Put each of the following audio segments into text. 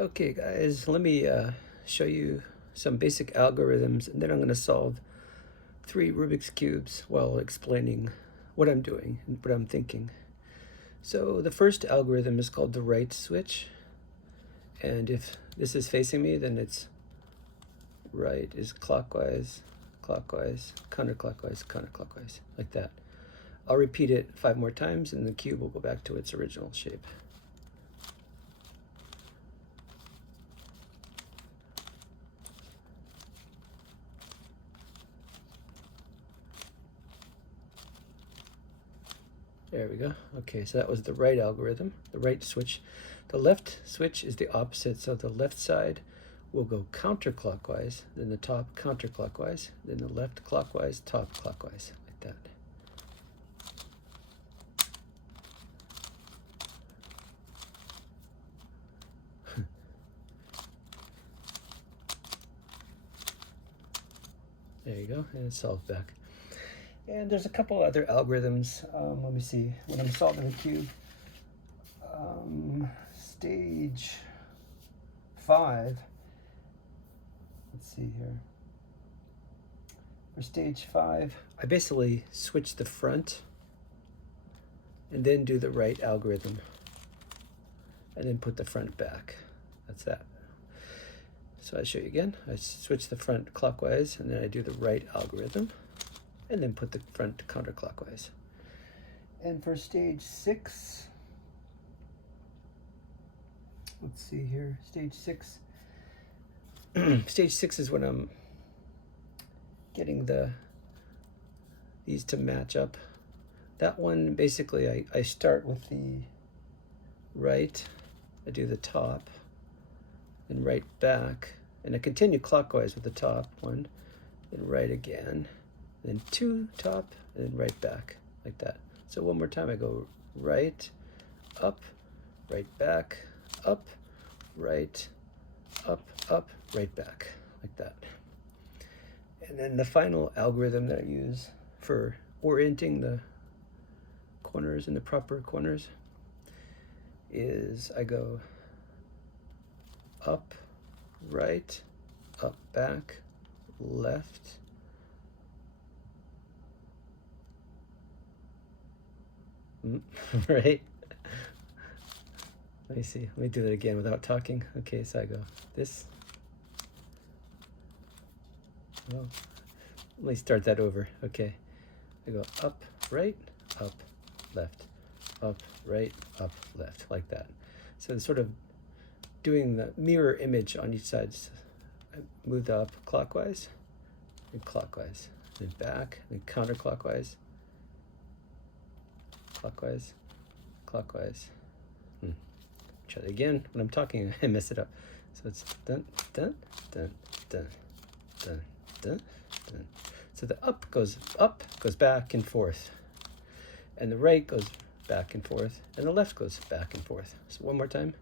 Okay guys, let me show you some basic algorithms, and then I'm going to solve 3 Rubik's Cubes while explaining what I'm doing and what I'm thinking. So the first algorithm is called the right switch, and if this is facing me, then it's right is clockwise, clockwise, counterclockwise, counterclockwise, like that. I'll repeat it 5 more times and the cube will go back to its original shape. There we go. Okay, so that was the right algorithm, the right switch. The left switch is the opposite, so the left side will go counterclockwise, then the top counterclockwise, then the left clockwise, top clockwise, like that. There you go, and it's solved back. And there's a couple other algorithms. Let me see. When I'm solving the cube, stage 5. Let's see here. For stage 5, I basically switch the front and then do the right algorithm and then put the front back. That's that. So I show you again. I switch the front clockwise and then I do the right algorithm and then put the front counterclockwise. And for stage 6, let's see here, stage 6. Stage 6 is when I'm getting these to match up. That one, basically, I start with the right, I do the top, then right back, and I continue clockwise with the top one, then right again, then 2 top, and then right back, like that. So one more time, I go right, up, right back, up, right, up, right back, like that. And then the final algorithm that I use for orienting the corners in the proper corners is I go up, right, up, back, left, right. Let me see. Let me do that again without talking. Okay, so I go this. Oh, let me start that over. Okay. I go up, right, up, left, up, right, up, left, like that. So it's sort of doing the mirror image on each side. I move up clockwise and clockwise, then back, then counterclockwise, clockwise, clockwise. Try that again. When I'm talking, I mess it up. So it's dun, dun, dun, dun, dun, dun, dun. So the up goes back and forth, and the right goes back and forth, and the left goes back and forth. So one more time.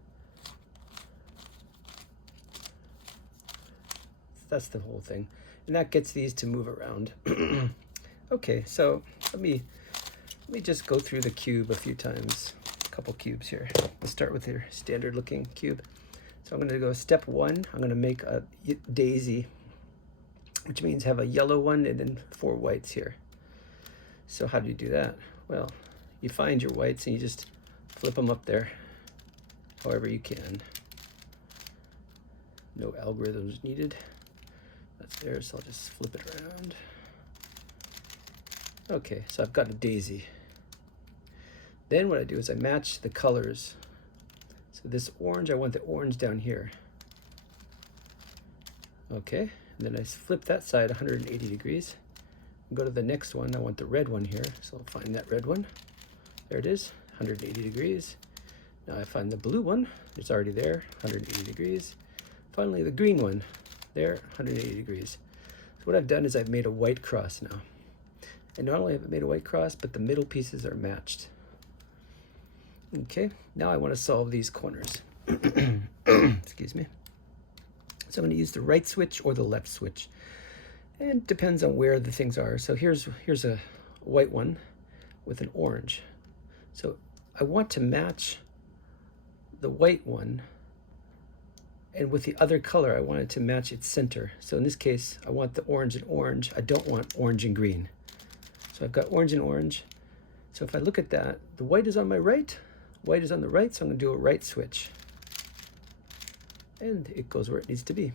That's the whole thing, and that gets these to move around. Okay, so let me just go through the cube a few times. A couple cubes here. Let's start with your standard looking cube. So I'm going to go step 1. I'm going to make a daisy, which means have a yellow one and then 4 whites here. So how do you do that? Well, you find your whites and you just flip them up there however you can. No algorithms needed. That's there, so I'll just flip it around. Okay, so I've got a daisy. Then what I do is I match the colors. So this orange, I want the orange down here. Okay, and then I flip that side 180 degrees. Go to the next one. I want the red one here, so I'll find that red one. There it is, 180 degrees. Now I find the blue one. It's already there, 180 degrees. Finally, the green one, there, 180 degrees. So what I've done is I've made a white cross now. And not only have I made a white cross, but the middle pieces are matched. Okay, now I want to solve these corners. Excuse me. So I'm going to use the right switch or the left switch. And it depends on where the things are. So here's a white one with an orange. So I want to match the white one And with the other color, I want it to match its center. So in this case, I want the orange and orange. I don't want orange and green. So I've got orange and orange. So if I look at that, the white is on my right, white is on the right, so I'm going to do a right switch. And it goes where it needs to be.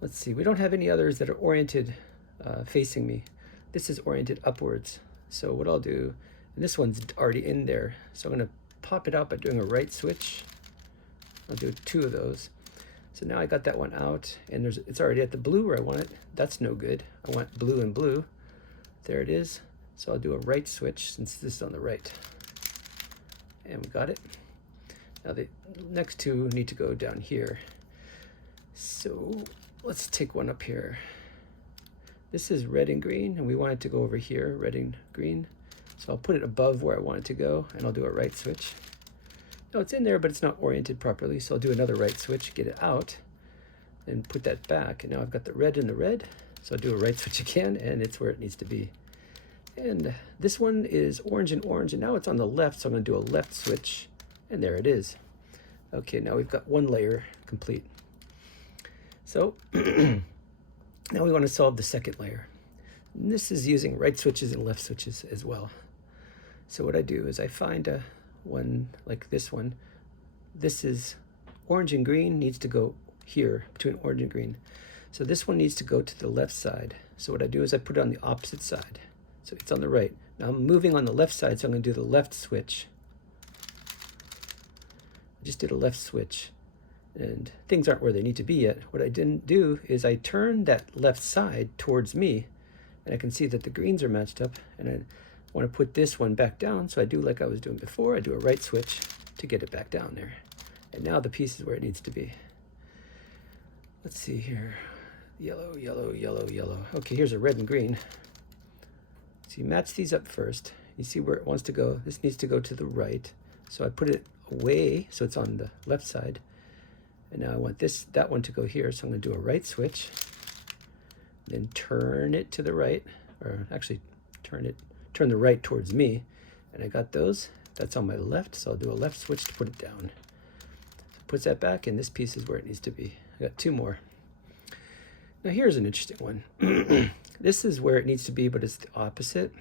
Let's see, we don't have any others that are oriented facing me. This is oriented upwards. So what I'll do, and this one's already in there, so I'm going to pop it out by doing a right switch. I'll do 2 of those. So now I got that one out, and it's already at the blue where I want it. That's no good. I want blue and blue. There it is. So I'll do a right switch since this is on the right. And we got it. Now the next 2 need to go down here. So let's take one up here. This is red and green, and we want it to go over here, red and green. So I'll put it above where I want it to go, and I'll do a right switch. No, it's in there, but it's not oriented properly, so I'll do another right switch, get it out, and put that back. And now I've got the red and the red, so I'll do a right switch again, and it's where it needs to be. And this one is orange and orange, and now it's on the left, so I'm going to do a left switch, and there it is. Okay, now we've got one layer complete. So now we want to solve the second layer. And this is using right switches and left switches as well. So what I do is I find one like this one. This is orange and green, needs to go here between orange and green. So this one needs to go to the left side. So what I do is I put it on the opposite side. So it's on the right. Now I'm moving on the left side, so I'm going to do the left switch. I just did a left switch, and things aren't where they need to be yet. What I didn't do is I turned that left side towards me, and I can see that the greens are matched up, and I want to put this one back down, so I do like I was doing before. I do a right switch to get it back down there. And now the piece is where it needs to be. Let's see here. Yellow, yellow, yellow, yellow. Okay, here's a red and green. So you match these up first. You see where it wants to go. This needs to go to the right. So I put it away, so it's on the left side. And now I want that one to go here, so I'm going to do a right switch. Then turn it to the right, or actually turn the right towards me. And I got those. That's on my left, so I'll do a left switch to put it down. So it puts that back, and this piece is where it needs to be. I got 2 more. Now here's an interesting one. This is where it needs to be, but it's the opposite.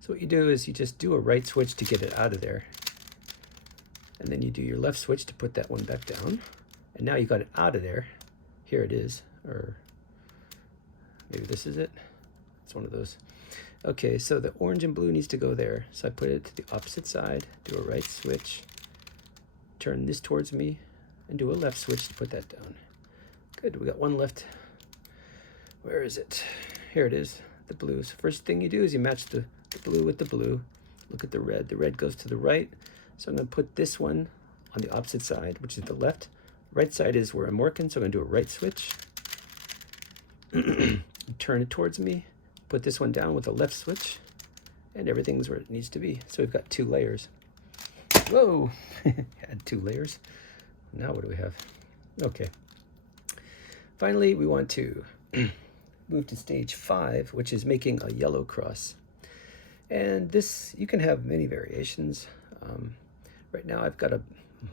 So what you do is you just do a right switch to get it out of there. And then you do your left switch to put that one back down. And now you got it out of there. Here it is, or maybe this is it. It's one of those. Okay, so the orange and blue needs to go there. So I put it to the opposite side, do a right switch, turn this towards me, and do a left switch to put that down. Good, we got one left. Where is it? Here it is, the blues. First thing you do is you match the blue with the blue. Look at the red. The red goes to the right. So I'm going to put this one on the opposite side, which is the left. Right side is where I'm working, so I'm going to do a right switch. Turn it towards me. Put this one down with a left switch, and everything's where it needs to be. So we've got 2 layers. Whoa! Had 2 layers. Now what do we have? Okay. Finally, we want to move to stage 5, which is making a yellow cross. And this, you can have many variations. Right now I've got a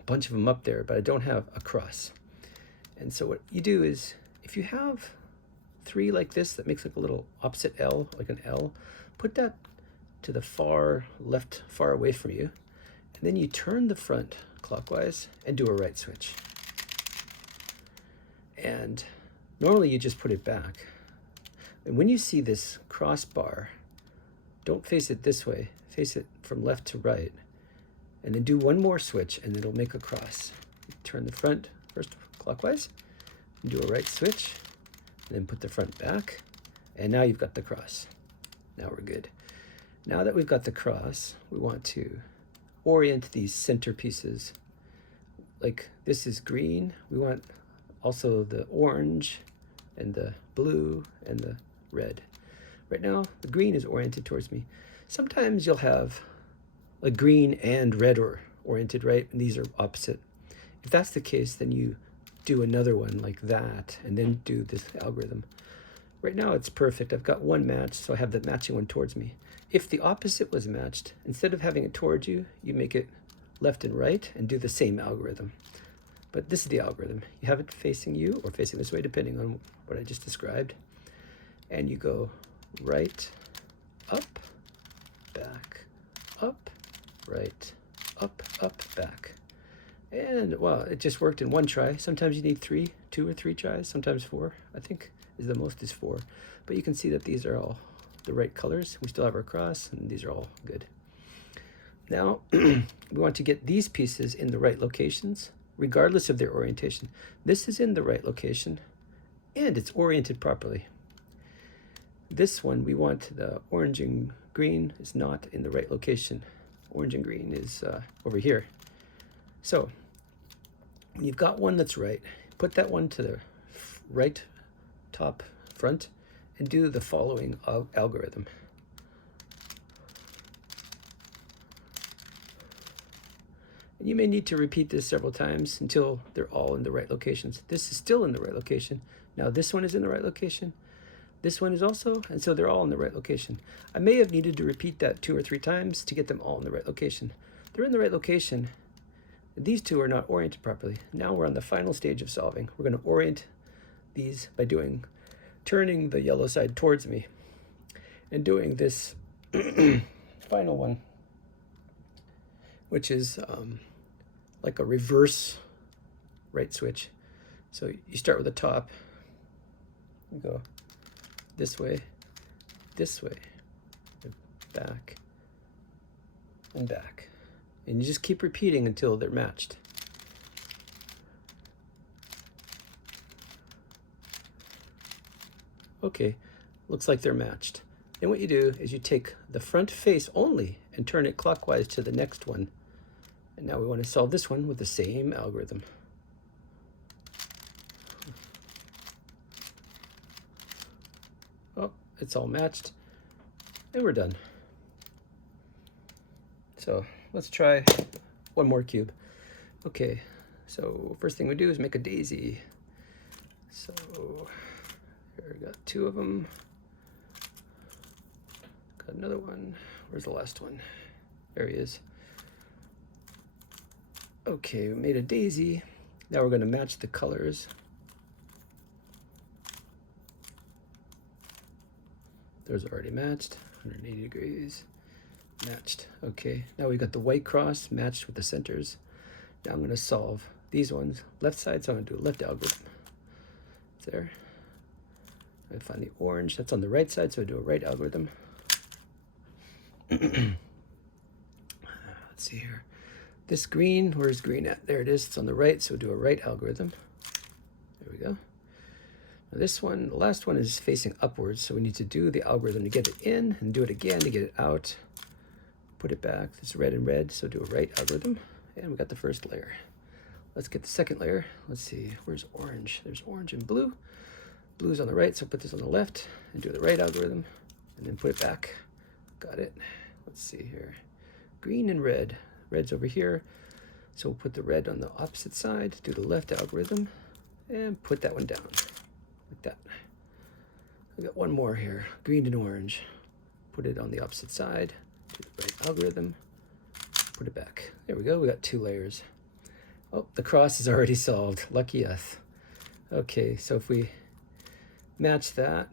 bunch of them up there, but I don't have a cross. And so what you do is, if you have 3 like this that makes like a little opposite L, like an L, put that to the far left, far away from you, and then you turn the front clockwise and do a right switch. And normally you just put it back. And when you see this crossbar, don't face it this way, face it from left to right, and then do one more switch, and it'll make a cross. Turn the front first clockwise, and do a right switch, and then put the front back, and now you've got the cross. Now we're good. Now that we've got the cross, we want to orient these center pieces. Like this is green, we want also the orange and the blue and the red. Right now, the green is oriented towards me. Sometimes you'll have a green and red oriented, right? And these are opposite. If that's the case, then you do another one like that, and then do this algorithm. Right now it's perfect. I've got one match, so I have the matching one towards me. If the opposite was matched, instead of having it towards you, you make it left and right and do the same algorithm. But this is the algorithm. You have it facing you or facing this way, depending on what I just described. And you go right, up, back, up, right, up, back. And, well, it just worked in one try. Sometimes you need 2 or 3 tries, sometimes 4. I think the most is 4. But you can see that these are all the right colors. We still have our cross, and these are all good. Now, we want to get these pieces in the right locations, regardless of their orientation. This is in the right location, and it's oriented properly. This one, we want the orange and green is not in the right location. Orange and green is over here. So, when you've got one that's right, put that one to the right top front and do the following algorithm. And you may need to repeat this several times until they're all in the right locations. This is still in the right location. Now this one is in the right location. This one is also, and so they're all in the right location. I may have needed to repeat that 2 or 3 times to get them all in the right location. They're in the right location. These two are not oriented properly. Now we're on the final stage of solving. We're going to orient these by turning the yellow side towards me and doing this final one, which is like a reverse right switch. So you start with the top, you go this way, and back, and back. And you just keep repeating until they're matched. Okay, looks like they're matched. Then what you do is you take the front face only and turn it clockwise to the next one. And now we want to solve this one with the same algorithm. Oh, it's all matched. And we're done. So let's try one more cube. Okay, so first thing we do is make a daisy. So here I got 2 of them. Got another one. Where's the last one? There he is. Okay, we made a daisy. Now we're going to match the colors. Those are already matched. 180 degrees. Matched. Okay, now we've got the white cross matched with the centers. Now I'm going to solve these ones. Left side, so I'm going to do a left algorithm. It's there. I find the orange. That's on the right side, so I do a right algorithm. Let's see here. This green, where's green at? There it is. It's on the right, so do a right algorithm. There we go. Now this one, the last one is facing upwards, so we need to do the algorithm to get it in and do it again to get it out. Put it back. It's red and red, so do a right algorithm. And we got the first layer. Let's get the second layer. Let's see, where's orange? There's orange and blue. Blue's on the right, so put this on the left and do the right algorithm and then put it back. Got it. Let's see here. Green and red. Red's over here, so we'll put the red on the opposite side, do the left algorithm, and put that one down, like that. We got one more here, green and orange. Put it on the opposite side, do the right algorithm, put it back. There we go, we got 2 layers. Oh, the cross is already solved, lucky us. Okay, so if we match that,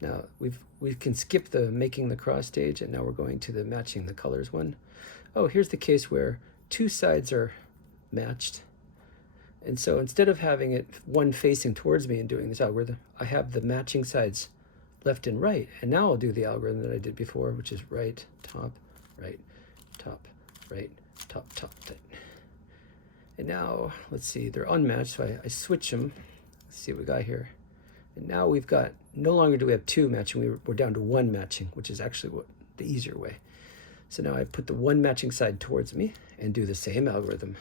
now we can skip the making the cross stage, and now we're going to the matching the colors one. Oh, here's the case where 2 sides are matched. And so instead of having it one facing towards me and doing this algorithm, I have the matching sides left and right. And now I'll do the algorithm that I did before, which is right, top, right, top, right, top, top, right. And now, let's see, they're unmatched, so I switch them. Let's see what we got here. And now we've got, no longer do we have 2 matching, we're down to 1 matching, which is actually the easier way. So now I put the 1 matching side towards me and do the same algorithm.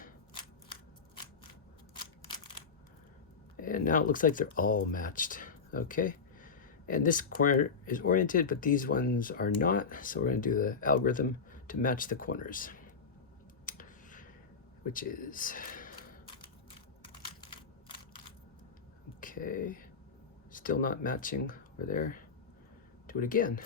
And now it looks like they're all matched. Okay. And this corner is oriented, but these ones are not. So we're going to do the algorithm to match the corners, which is, okay, still not matching over there. Do it again.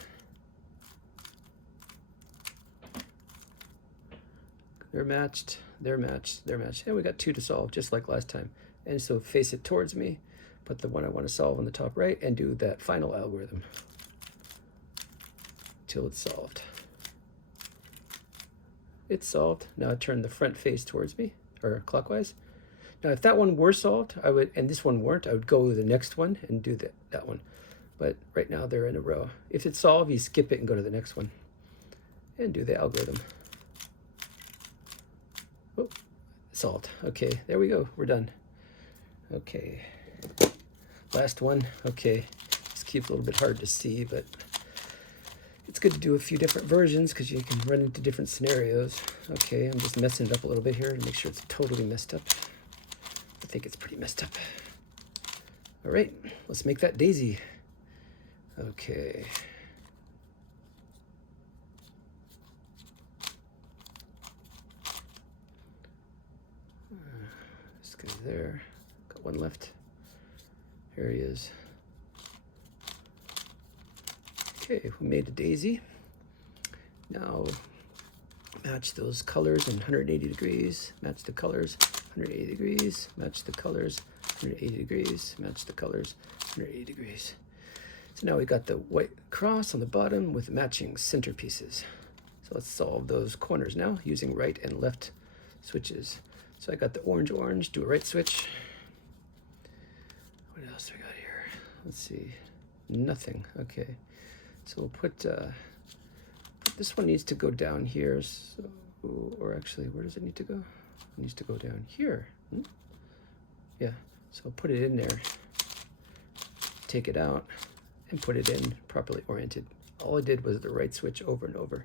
They're matched. they're matched, and we got 2 to solve, just like last time. And so face it towards me, put the one I want to solve on the top right, and do that final algorithm till it's solved. It's solved. Now I turn the front face towards me, or clockwise. Now if that one were solved, I would, and this one weren't, I would go to the next one and do that one. But right now they're in a row. If it's solved, you skip it and go to the next one and do the algorithm. Oh, solved. Okay, there we go. We're done. Okay, last one. Okay, this keeps a little bit hard to see, but it's good to do a few different versions because you can run into different scenarios. Okay, I'm just messing it up a little bit here to make sure it's totally messed up. I think it's pretty messed up. All right, let's make that daisy. Okay. This guy's there. Got one left. Here he is. Okay, we made a daisy. Now match those colors in 180 degrees. Match the colors 180 degrees. Match the colors 180 degrees. Match the colors 180 degrees. So now we got the white cross on the bottom with matching center pieces. So let's solve those corners now using right and left switches. So I got the orange, do a right switch. What else do we got here? Let's see, nothing. Okay, so we'll put this one needs to go down here. So, or actually, where does it need to go? It needs to go down here. Yeah, so I'll put it in there, take it out, and put it in properly oriented. All I did was the right switch over and over.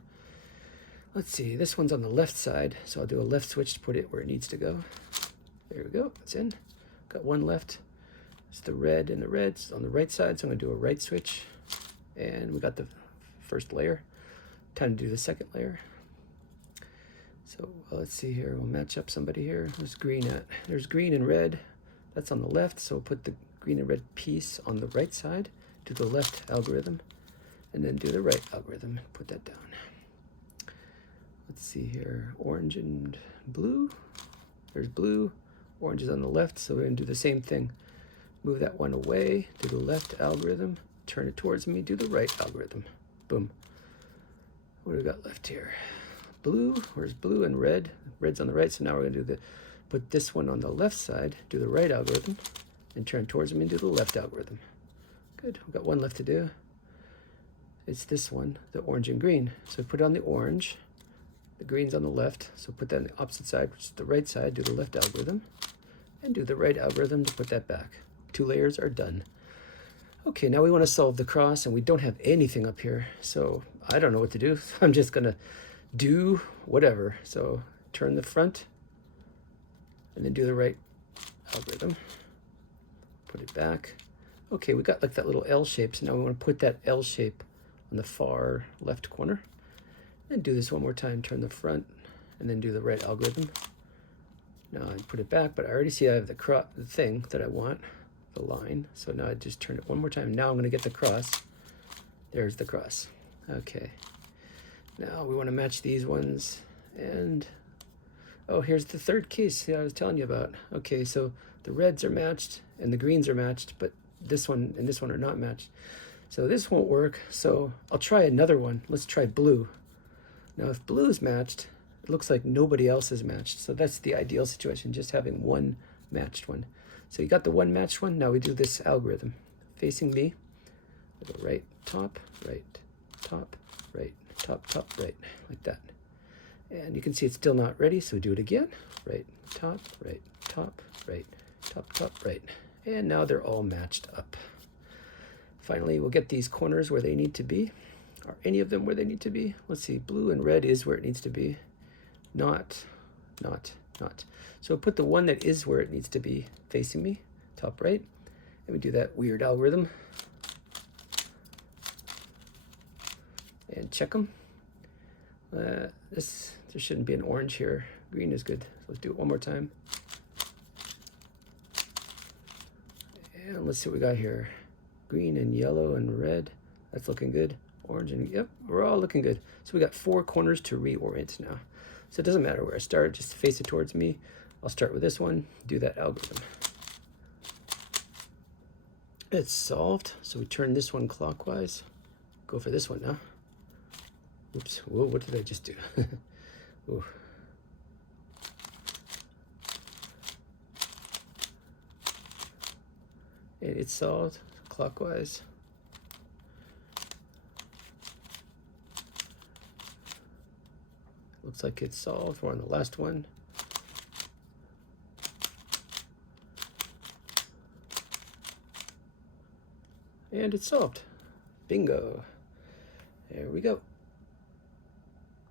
Let's see, this one's on the left side, so I'll do a left switch to put it where it needs to go. There we go, it's in. Got one left. It's the red, and the red's on the right side, so I'm gonna do a right switch. And we got the first layer. Time to do the second layer. So let's see here, we'll match up somebody here. Where's green at? There's green and red. That's on the left, so we'll put the green and red piece on the right side. Do the left algorithm, and then do the right algorithm. Put that down. Let's see here, orange and blue. There's blue, orange is on the left, so we're gonna do the same thing. Move that one away, do the left algorithm, turn it towards me, do the right algorithm. Boom. What do we got left here? Blue, where's blue and red? Red's on the right, so now we're gonna put this one on the left side, do the right algorithm, and turn towards me and do the left algorithm. Good, we've got one left to do. It's this one, the orange and green. So put on the orange, the green's on the left, so put that on the opposite side, which is the right side, do the left algorithm, and do the right algorithm to put that back. 2 layers are done. Okay, now we want to solve the cross, and we don't have anything up here, so I don't know what to do. I'm just gonna do whatever. So turn the front, and then do the right algorithm. Put it back. Okay, we got like that little L shape, so now we want to put that L shape on the far left corner. And do this one more time, turn the front, and then do the right algorithm. Now I put it back, but I already see I have the thing that I want, the line. So now I just turn it one more time. Now I'm gonna get the cross. There's the cross. Okay. Now we wanna match these ones, and oh, here's the third case I was telling you about. Okay, so the reds are matched and the greens are matched, but this one and this one are not matched. So this won't work, so I'll try another one. Let's try blue. Now if blue is matched, it looks like nobody else is matched. So that's the ideal situation, just having one matched one. So you got the one matched one, now we do this algorithm. Facing me, I go right, top, right, top, right, top, top, right, like that. And you can see it's still not ready, so we do it again. Right, top, right, top, right, top, top, right. And now they're all matched up. Finally, we'll get these corners where they need to be. Are any of them where they need to be? Let's see, blue and red is where it needs to be. Not. So put the one that is where it needs to be facing me, top right. And we do that weird algorithm. And check them. There shouldn't be an orange here. Green is good. So let's do it one more time. And let's see what we got here. Green and yellow and red. That's looking good. Orange and, yep, we're all looking good. So we got 4 corners to reorient now. So it doesn't matter where I start, just face it towards me. I'll start with this one, do that algorithm. It's solved. So we turn this one clockwise. Go for this one now. Oops, whoa, what did I just do? Ooh. And it's solved clockwise. Looks like it's solved. We're on the last one. And it's solved. Bingo. There we go.